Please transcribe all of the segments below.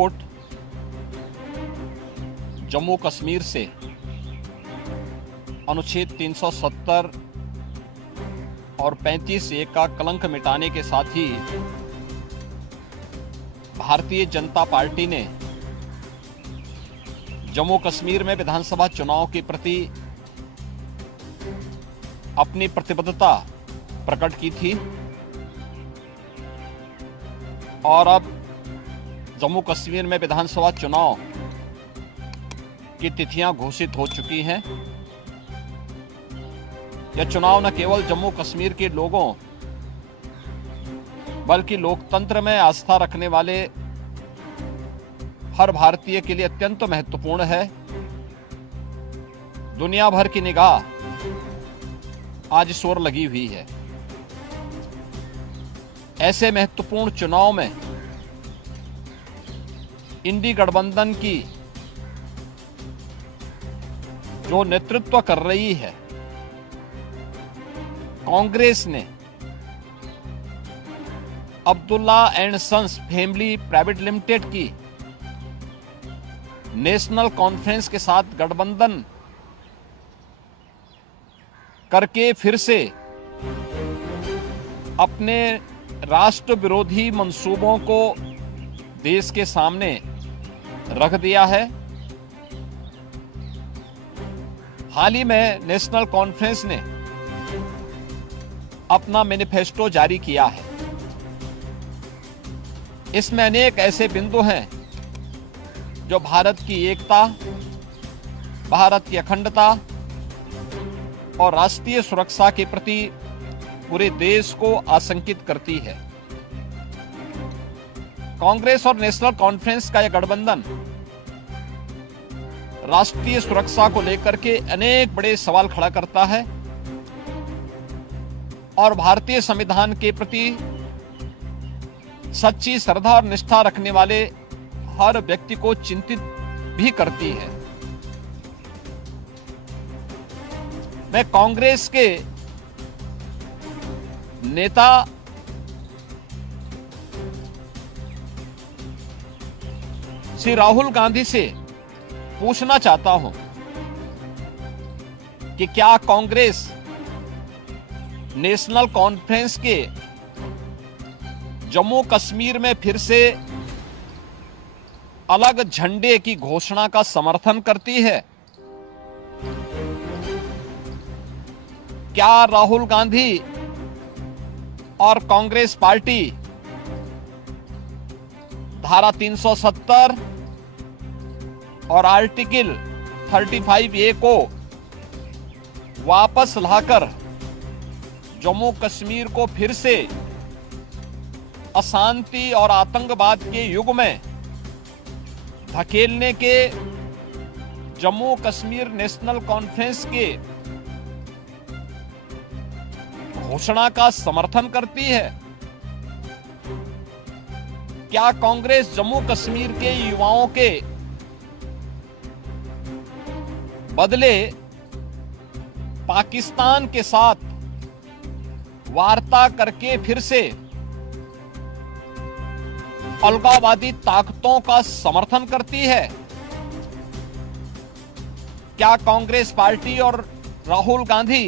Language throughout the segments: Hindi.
कोर्ट जम्मू कश्मीर से अनुच्छेद 370 और 35(a) का कलंक मिटाने के साथ ही भारतीय जनता पार्टी ने जम्मू कश्मीर में विधानसभा चुनाव के प्रति अपनी प्रतिबद्धता प्रकट की थी और अब जम्मू कश्मीर में विधानसभा चुनाव की तिथियां घोषित हो चुकी हैं। यह चुनाव न केवल जम्मू कश्मीर के लोगों बल्कि लोकतंत्र में आस्था रखने वाले हर भारतीय के लिए अत्यंत महत्वपूर्ण है। दुनिया भर की निगाह आज इस ओर लगी हुई है। ऐसे महत्वपूर्ण चुनाव में इंडी गठबंधन की जो नेतृत्व कर रही है कांग्रेस ने Abdullah and sons family private limited की नेशनल कॉन्फ्रेंस के साथ गठबंधन करके फिर से अपने राष्ट्र विरोधी मंसूबों को देश के सामने रख दिया है। हाल ही में नेशनल कॉन्फ्रेंस ने अपना मैनिफेस्टो जारी किया है। इसमें अनेक ऐसे बिंदु हैं जो भारत की एकता, भारत की अखंडता और राष्ट्रीय सुरक्षा के प्रति पूरे देश को आशंकित करती है। कांग्रेस और नेशनल कॉन्फ्रेंस का यह गठबंधन राष्ट्रीय सुरक्षा को लेकर के अनेक बड़े सवाल खड़ा करता है और भारतीय संविधान के प्रति सच्ची श्रद्धा और निष्ठा रखने वाले हर व्यक्ति को चिंतित भी करती है। मैं कांग्रेस के नेता श्री राहुल गांधी से पूछना चाहता हूं कि क्या कांग्रेस नेशनल कॉन्फ्रेंस के जम्मू कश्मीर में फिर से अलग झंडे की घोषणा का समर्थन करती है? क्या राहुल गांधी और कांग्रेस पार्टी धारा 370 और आर्टिकल 35(a) को वापस लाकर जम्मू कश्मीर को फिर से अशांति और आतंकवाद के युग में धकेलने के जम्मू कश्मीर नेशनल कॉन्फ्रेंस के घोषणा का समर्थन करती है? क्या कांग्रेस जम्मू कश्मीर के युवाओं के बदले पाकिस्तान के साथ वार्ता करके फिर से अलगाववादी ताकतों का समर्थन करती है? क्या कांग्रेस पार्टी और राहुल गांधी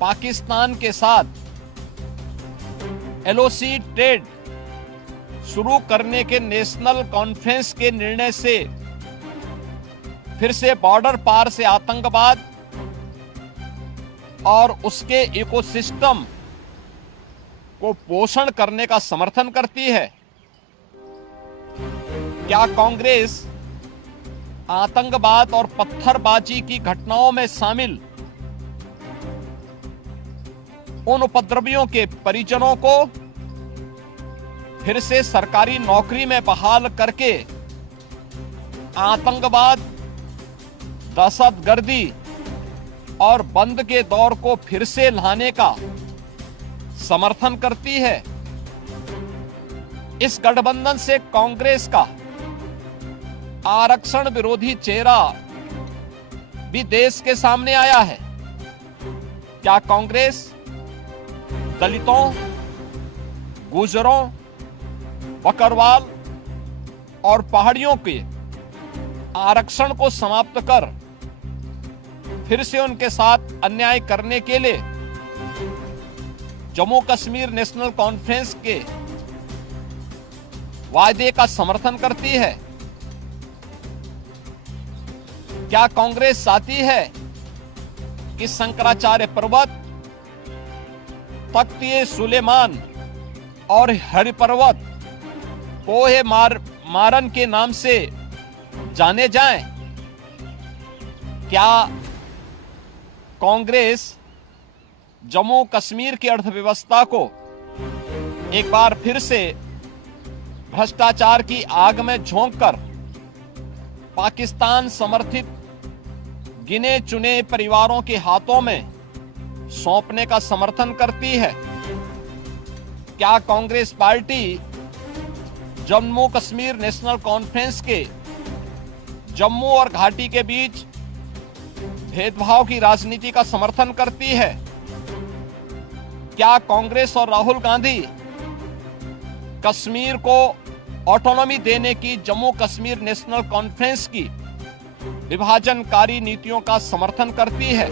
पाकिस्तान के साथ एलओसी ट्रेड शुरू करने के नेशनल कॉन्फ्रेंस के निर्णय से फिर से बॉर्डर पार से आतंकवाद और उसके इकोसिस्टम को पोषण करने का समर्थन करती है? क्या कांग्रेस आतंकवाद और पत्थरबाजी की घटनाओं में शामिल उन उपद्रवियों के परिजनों को फिर से सरकारी नौकरी में बहाल करके आतंकवाद, दहशतगर्दी और बंद के दौर को फिर से लाने का समर्थन करती है? इस गठबंधन से कांग्रेस का आरक्षण विरोधी चेहरा भी देश के सामने आया है। क्या कांग्रेस दलितों, गुर्जरों, बकरवाल और पहाड़ियों के आरक्षण को समाप्त कर फिर से उनके साथ अन्याय करने के लिए जम्मू कश्मीर नेशनल कॉन्फ्रेंस के वायदे का समर्थन करती है? क्या कांग्रेस चाहती है कि शंकराचार्य पर्वत, तख्त सुलेमान और हरि पर्वत कोहे मारन के नाम से जाने जाएं? क्या कांग्रेस जम्मू कश्मीर की अर्थव्यवस्था को एक बार फिर से भ्रष्टाचार की आग में झोंककर पाकिस्तान समर्थित गिने चुने परिवारों के हाथों में सौंपने का समर्थन करती है? क्या कांग्रेस पार्टी जम्मू कश्मीर नेशनल कॉन्फ्रेंस के जम्मू और घाटी के बीच भेदभाव की राजनीति का समर्थन करती है? क्या कांग्रेस और राहुल गांधी कश्मीर को ऑटोनॉमी देने की जम्मू कश्मीर नेशनल कॉन्फ्रेंस की विभाजनकारी नीतियों का समर्थन करती है?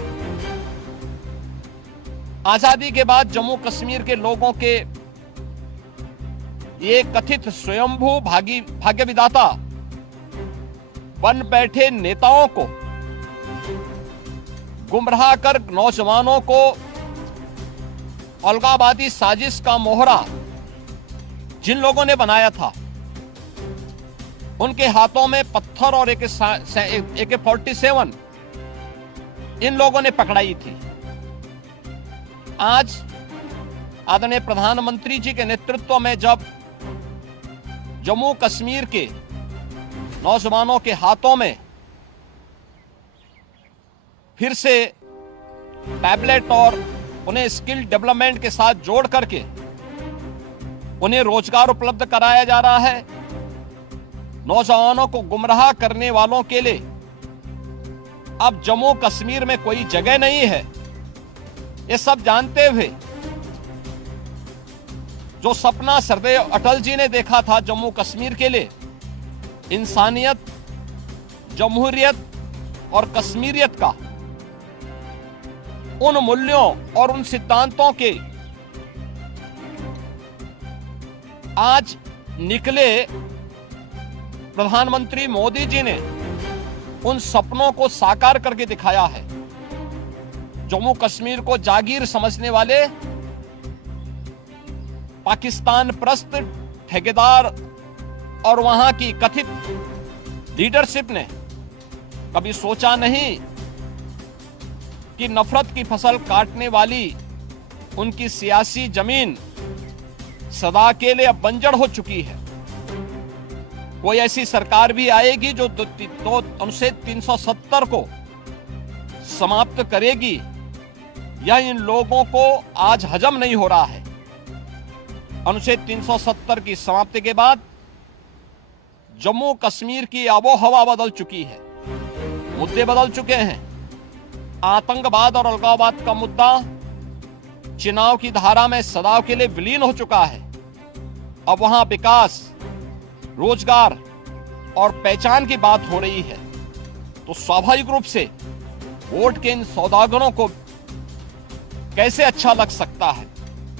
आजादी के बाद जम्मू कश्मीर के लोगों के ये कथित स्वयंभू भाग्य विधाता बन बैठे नेताओं को गुमराह कर नौजवानों को अलगाववादी साजिश का मोहरा जिन लोगों ने बनाया था, उनके हाथों में पत्थर और AK-47 इन लोगों ने पकड़ाई थी। आज आदरणीय प्रधानमंत्री जी के नेतृत्व में जब जम्मू कश्मीर के नौजवानों के हाथों में फिर से टैबलेट और उन्हें स्किल डेवलपमेंट के साथ जोड़ करके उन्हें रोजगार उपलब्ध कराया जा रहा है, नौजवानों को गुमराह करने वालों के लिए अब जम्मू कश्मीर में कोई जगह नहीं है, ये सब जानते हुए जो सपना सरदेव अटल जी ने देखा था जम्मू कश्मीर के लिए, इंसानियत, जमहूरियत और कश्मीरियत का, उन मूल्यों और उन सिद्धांतों के आज निकले प्रधानमंत्री मोदी जी ने उन सपनों को साकार करके दिखाया है। जम्मू कश्मीर को जागीर समझने वाले पाकिस्तान परस्त ठेकेदार और वहां की कथित लीडरशिप ने कभी सोचा नहीं कि नफरत की फसल काटने वाली उनकी सियासी जमीन सदा के लिए अब बंजर हो चुकी है। कोई ऐसी सरकार भी आएगी जो अनुच्छेद 370 को समाप्त करेगी, यह इन लोगों को आज हजम नहीं हो रहा है। अनुच्छेद 370 की समाप्ति के बाद जम्मू कश्मीर की आबोहवा बदल चुकी है, मुद्दे बदल चुके हैं। आतंकवाद और अलगाववाद का मुद्दा चुनाव की धारा में सदा के लिए विलीन हो चुका है। अब वहां विकास, रोजगार और पहचान की बात हो रही है, तो स्वाभाविक रूप से वोट के इन सौदागरों को कैसे अच्छा लग सकता है।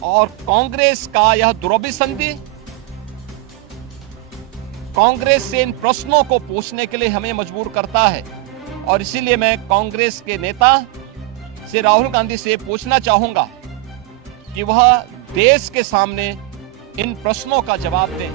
और कांग्रेस का यह दुरभिसंधि कांग्रेस से इन प्रश्नों को पूछने के लिए हमें मजबूर करता है। और इसीलिए मैं कांग्रेस के नेता से, राहुल गांधी से पूछना चाहूंगा कि वह देश के सामने इन प्रश्नों का जवाब दें।